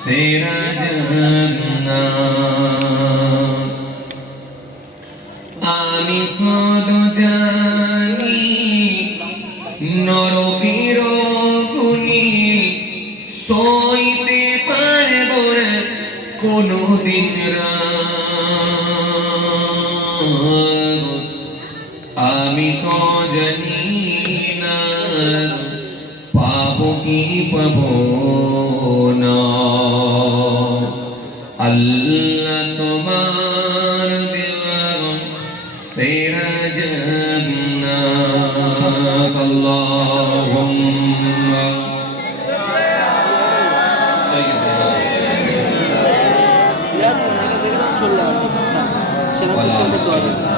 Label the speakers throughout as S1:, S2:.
S1: সেরা জান্নাত আমি শুধু জানি নরকের গুনি সইতে পারব না রাত। আমি তো জানি না কি পাবো না আল্লাহ তোমার দেওয়ার সেরা জান্নাত আল্লাহুম্মা গুনাহ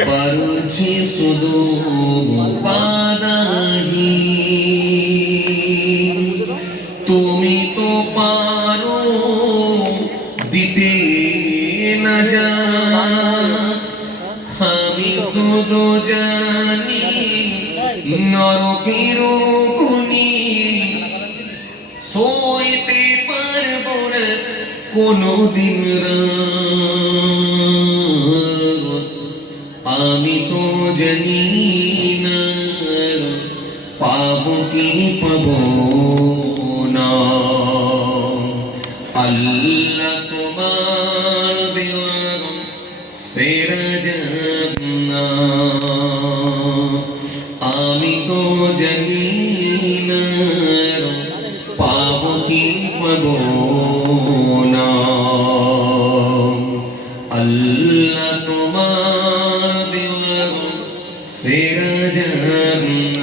S1: বাড়ছে শুধু বাদাহি তুমি তো পারো দিতে না আমি শুধু জানি নরকের গুনি সইতে পারব না কোনদিন রাত। আমি তো জানি না পাবো কি পাবো না। আল্লাহ তোমার দেওয়ার সেরা Sirajan.